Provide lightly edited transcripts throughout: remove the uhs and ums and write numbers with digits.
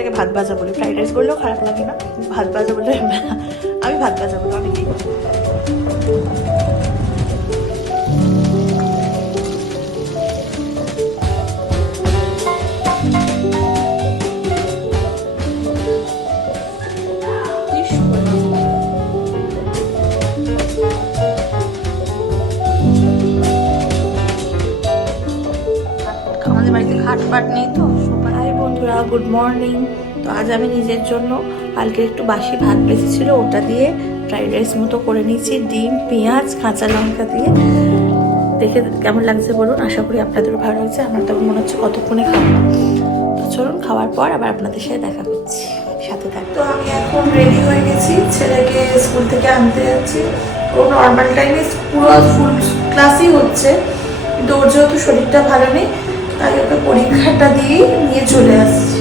এটাকে ভাত ভাজা বলি, ফ্রাইড রাইস বললেও খারাপ লাগে না, ভাত ভাজা বললে আমি ভাত ভাজা বলি অনেকেই। আমাদের বাড়িতে খাট পাট নেই তো। হাই বন্ধুরা, গুড মর্নিং। তো আজ আমি নিজের জন্য কালকে একটু বাসি ভাত বেঁচেছিল, ওটা দিয়ে ফ্রাইড রাইস মতো করে নিয়েছি, ডিম, পেঁয়াজ, কাঁচা লঙ্কা দিয়ে। দেখে কেমন লাগছে বলুন, আশা করি আপনাদেরও ভালো লাগছে। আমার তো মনে হচ্ছে কতক্ষণে খাবো। তো চলুন, খাওয়ার পর আবার আপনাদের সাথে দেখা করছি, সাথে থাকতো। তো আমি এখন রেডি হয়ে গেছি, ছেলেকে স্কুল থেকে আনতে যাচ্ছি। ও নর্মাল টাইমে পুরো ফুল ক্লাসই হচ্ছে, কিন্তু ওর যেহেতু শরীরটা ভালো নেই তাই ওকে পরীক্ষাটা দিয়ে নিয়ে চলে আসছি।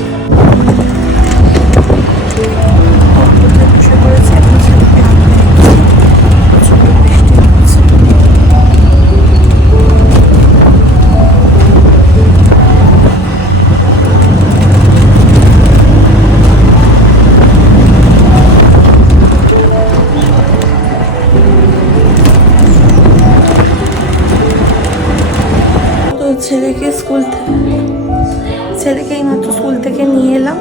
ছেলেকে এইমাত্র স্কুল থেকে নিয়ে এলাম,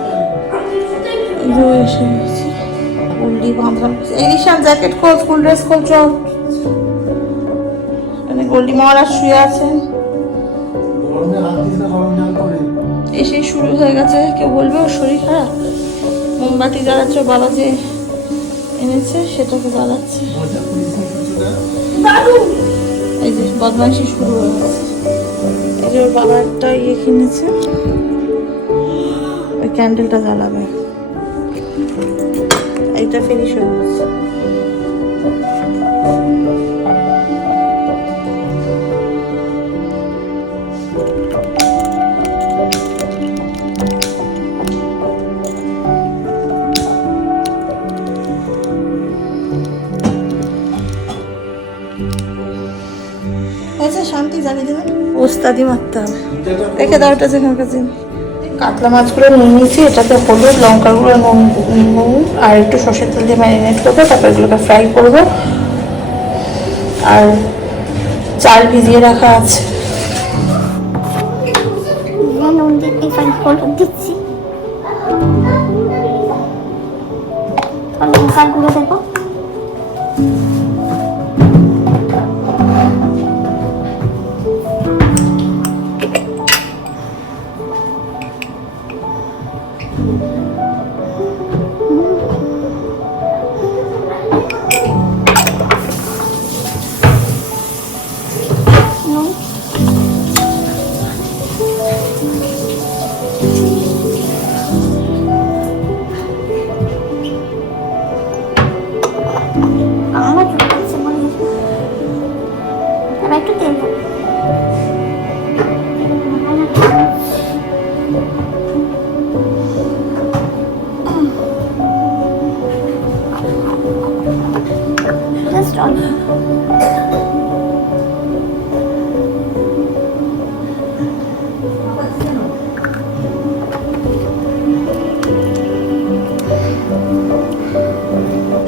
এসে গেছি। গল্লি বাঁধা, এরিশান জ্যাকেট খোল, স্কুল ড্রেস খোল, চল। এখানে গল্লি মহারাজ শুয়ে আছেন, এসেই শুরু হয়ে গেছে। কেউ বলবে ওর শরীর খারাপ। মোমবাতি জ্বালাচ্ছে, বাবা যে এনেছে সেটাকে জ্বালাচ্ছে। এই যে বদমাইশি শুরু হয়ে গেছে। এই যে ওর বাবা একটা ইয়ে কিনেছে, ওই ক্যান্ডেলটা জ্বালাবে। এইটা ফিনিশ হয়ে গেছে। শান্তি জানি দিলাম, ওস্তাদি মারতে হবে। রেখে দাও ওটা যেখানে কাছে। কাতলা মাছগুলো নিয়ে নিয়েছি, এটাতে হলুদ, লঙ্কা গুঁড়ো, নুন আর একটু সর্ষের তেল দিয়ে ম্যারিনেট করবো, তারপর এগুলোকে ফ্রাই করবো। আর চাল ভিজিয়ে রাখা আছে। দিচ্ছি লঙ্কা গুঁড়ো দেবো। একটু তেল জাস্ট অল্প।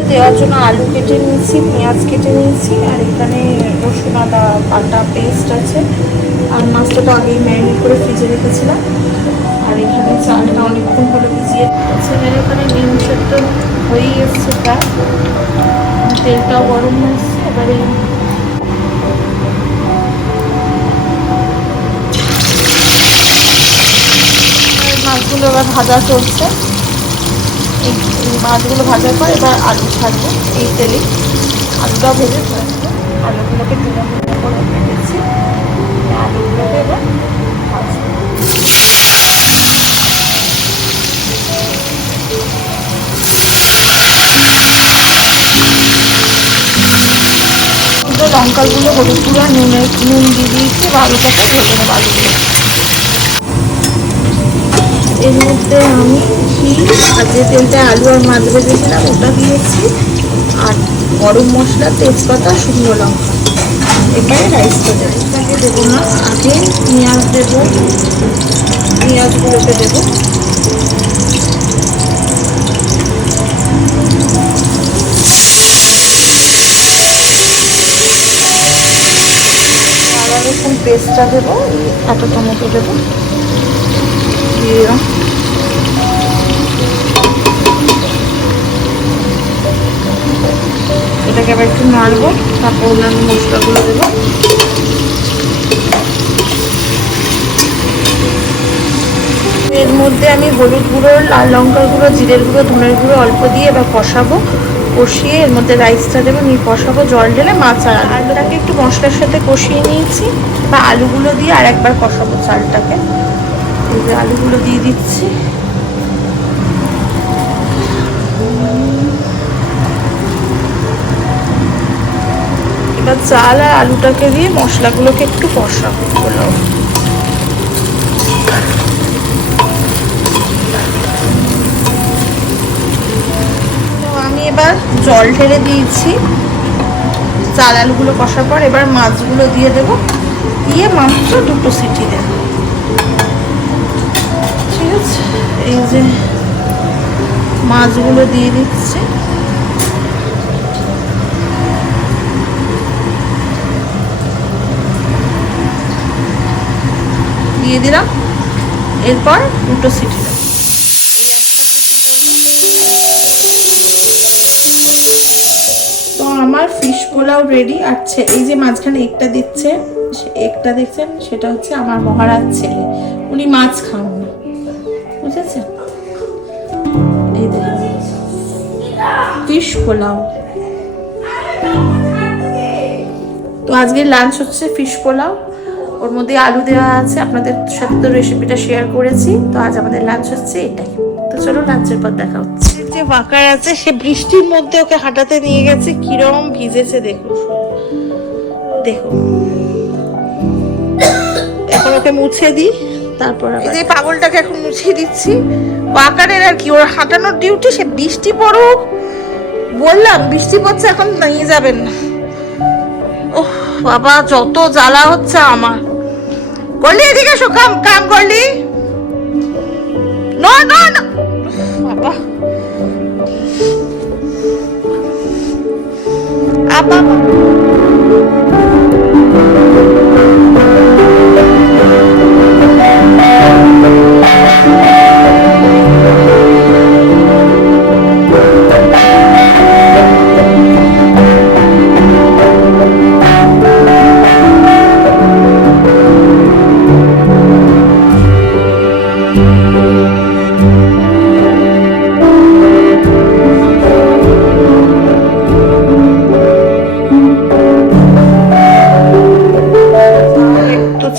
দেওয়ার জন্য আলু কেটে নিয়েছি, পেঁয়াজ কেটে নিয়েছি, আর এখানে রসুন আদা বাটা পেস্ট আছে। আর মাছটা তো আগেই ম্যারিনেট করে ফ্রিজে রেখেছিলাম। আর এখানে চালটা অনেকক্ষণ হলো ভিজিয়ে রেখেছি। এখানে ডিম সেদ্ধ হয়েই এসছে প্রায়, তেলটাও গরম হয়েছে। এবারে মাছগুলো এবার ভাজা চলছে। এই মাছগুলো ভাজার পর এবার আলু ছাড়বো এই তেলে। আলুটাও ভেজে ছাড়বো, আলুগুলোকে তুলে করে রেখেছি। আলুগুলোকে এবার ভাজবো। লঙ্কাগুলো, হলুদ গুঁড়ো, নুন দিয়ে দিয়েছি। আলুটাকে ভেজে নেবো আলুগুলো। এর মধ্যে আমি ঘি আর যে তেলটা আলু আর মাছ ভেজেছিলাম ওটা দিয়েছি, আর গরম মশলা, তেজপাতা, শুকনো লঙ্কা। এবারে রাইসটা রাইসটাকে দেবো না, আগে পেঁয়াজ দেবো, পেঁয়াজগুলোকে দেবো। পেস্টটা দেবো, এত টমেটো দেবো, দিয়ে দিলাম। এটাকে আবার একটু নাড়বো, তারপর অন্যান্য মশলাগুলো দেবো। এর মধ্যে আমি হলুদ গুঁড়ো, লাল লঙ্কার গুঁড়ো, জিরের গুঁড়ো, ধনের গুঁড়ো অল্প দিয়ে এবার কষাবো। কষিয়ে এর মধ্যে রাইসটা দেবো, নিয়ে কষাবো জল ঢেলে। মাছ আর আলুটাকে একটু মশলার সাথে কষিয়ে নিয়েছি, বা আলুগুলো দিয়ে আর একবার কষাবো চালটাকে। এই যে আলুগুলো দিয়ে দিচ্ছি। এবার চাল আর আলুটাকে দিয়ে মশলাগুলোকে একটু কষাবো। আমি এবার জল ঢেলে দিয়েছি চাল আলুগুলো কষার পর। এবার মাছগুলো দিয়ে দেবো, দিয়ে মাত্র 2 সিটি দেবো। ঠিক আছে, এই যে মাছগুলো দিয়ে দিচ্ছি। দিয়ে দিলাম, এরপর 2 সিটি দেবো। তো আমার ফিশ পোলাও রেডি। আছে এই যে মাঝখানে একটা দিচ্ছে, একটা দেখছেন, সেটা হচ্ছে আমার মহারাজ ছেলে, উনি মাছ খান না, বুঝেছেন? এই দেখুন ফিশ পোলাও। তো আজকে লাঞ্চ হচ্ছে ফিশ পোলাও, ওর মধ্যে আলু দেওয়া আছে। আপনাদের সাথে তো রেসিপিটা শেয়ার করেছি। তো আজ আমাদের লাঞ্চ হচ্ছে এটাই। তো চলো লাঞ্চের পর দেখা হচ্ছে। যে বাঁকার আছে, সে বৃষ্টির মধ্যে ওকে হাঁটাতে নিয়ে গেছে, কিরম ভিজেছে দেখুন। দেখুন, এখন ওকে মুছে দিই, তারপর এই যে পাগলটাকে এখন মুছিয়ে দিচ্ছি। বাঁকারের আর কি, ওর হাঁটানোর ডিউটি। সে বৃষ্টি পড়ুক, বললাম বৃষ্টি পড়ছে, এখন নিয়ে যাবেন না। ওহ বাবা, যত জ্বালা হচ্ছে আমার। করলি এদিকে এসো, কাম কাম করলি। না না না বাবা, আপা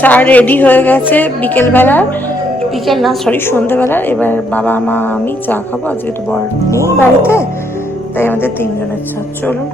চা রেডি হয়ে গেছে বিকেলবেলা, বিকেল না সরি সন্ধ্যেবেলা। এবার বাবা মা আমি চা খাবো। আজকে তো বর নেই বাড়িতে, তাই আমাদের 3 জনের চা। চলুন।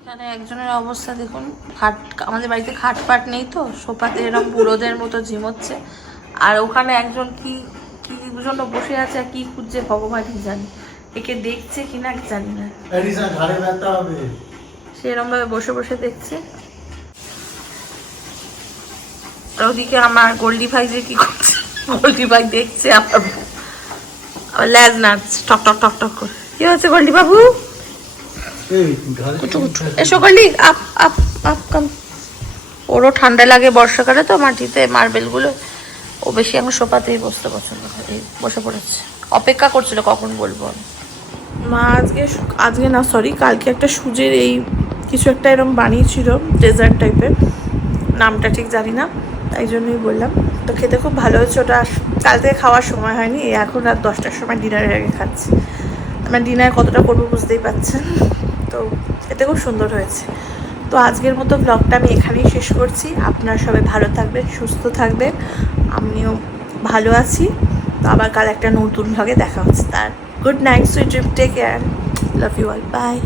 এখানে একজনের অবস্থা দেখুন, খাট, আমাদের বাড়িতে খাট পাট নেই তো, সোফাতে এরকম বুড়োদের মতো ঝিমোচ্ছে। আর ওখানে একজন কি কি জন্য বসে আছে, আর কি খুঁজছে ভগবানই জানি। একে দেখছে কিনা জানি না, সেরকম ভাবে বসে বসে দেখছে। ওদিকে আমার গোল্ডি ভাই যে কি করছে, গোল্ডি ভাই দেখছে, আবার ল্যাজ নাচছে টক টক টক টক করে। কি হচ্ছে গোল্ডি বাবু? এসো গোল্ডি, আপ আপ আপ কাম। ওরও ঠান্ডা লাগে বর্ষাকালে তো, মাটিতে মার্বেল গুলো, ও বেশি এখন সোফাতেই বসতে পছন্দ করে। বসে পড়েছে, অপেক্ষা করছিল কখন বলবো আমি। মা আজকে না সরি কালকে একটা সুজের এই কিছু একটা এরকম বানিয়েছিল, ডেজার্ট টাইপের। নামটা ঠিক জানি না, তাই জন্যই বললাম। তো খেতে খুব ভালো হয়েছে। ওটা কাল থেকে খাওয়ার সময় হয়নি, এখন রাত 10টার সময় ডিনারের আগে খাচ্ছি। আমার ডিনার কতটা করবো বুঝতেই পারছেন। তো খেতে খুব সুন্দর হয়েছে। তো আজকের মতো ব্লগটা আমি এখানেই শেষ করছি। আপনারা সবাই ভালো থাকবেন, সুস্থ থাকবেন, আমিও ভালো আছি। তো আবার কাল একটা নতুন ব্লগে দেখা হচ্ছে। তার good night, sweet dream, take care, love you all, by.